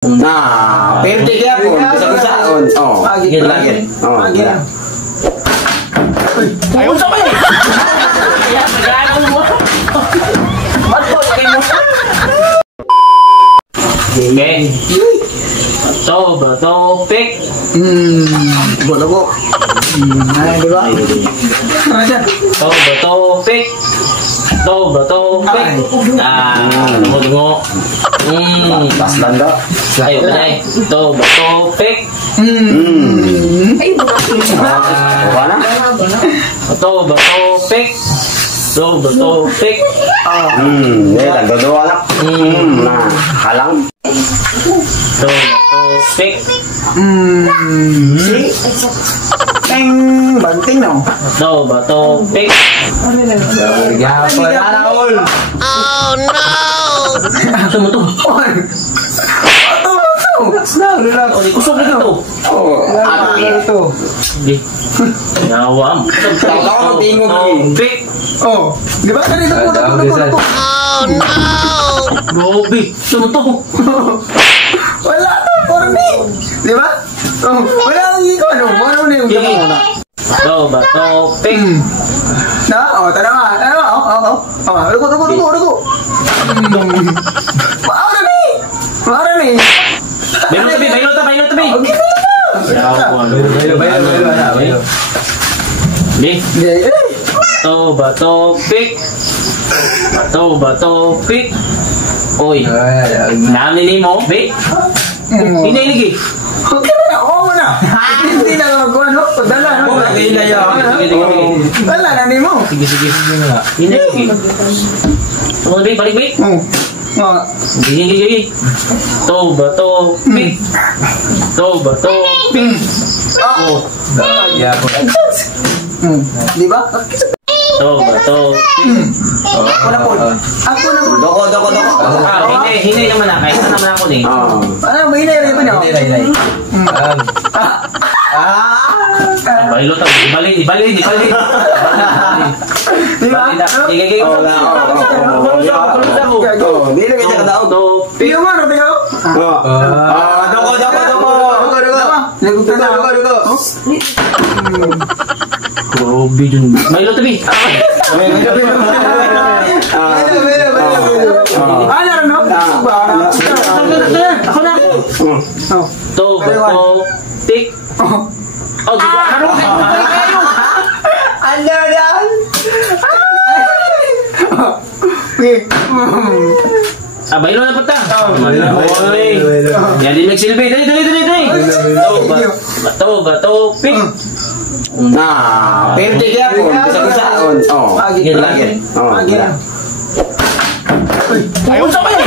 Nah, pwede kaya po. Bisa-bisaon. Oh, lagi. Oh, lagi. Ayaw sa kanya. Kaya magkano mo. Matol kayo. Okay. Bato, pick. Bola po. Ay, di ba? Bato, pick. Bato, pick. Tungo. Paslan daw. Ayo, banay. Bato, pick. Wala na? Bato, pick. Bato, pick. Nagdodoa lang. Nah, halang. Bato, pick. Si? Teng, banting no? Bato, pick. Gapon na Raul. Oh no! Saan mo to? Kusog na ito. Ito. Hindi. Nawam. Tawa mo bingo ni. Pick. Oh, di ba? Dito po. Oh no! Gobi. Saan mo to? Wala to, porni. Di ba? Oh, wala nang ikaw. Ano na yung Sige. muna? Bato, pick. Na, tara nga. Ruko. Maara ni. Bailo tabi. Okay. Bailo. Di. Bato, pick. Oy. Namili mo, be? Hiniligi. Okay na, oo na. Hindi na magawa, no? Dala, no? Dala na ni mo. Sige. Hiniligi. Tungkol, be, balik, be. Hiniligi. Bato, pick. Oh. Di ba? Bato, Ako na po. Doko. Hinay naman na. Kahit na naman ako ni. Ano, may inay ba niya? Bailo tabi. Ibalik. Di ba? Sige. Di na kita kadaog. Piyo mo, no? Piyo? Doko. Doko. Grabe dun. Bailo tabi. Ano, no? Ako na. Bato, pick. Oh, di ba? Ano kayo? Ano yan? Bailo na pata. Oy. Yan din nagsilbi. Dali. Bato, pick. Nah, pwede kaya po. Bisa-bisaon. Oh, lagi. Ayaw sa kanya.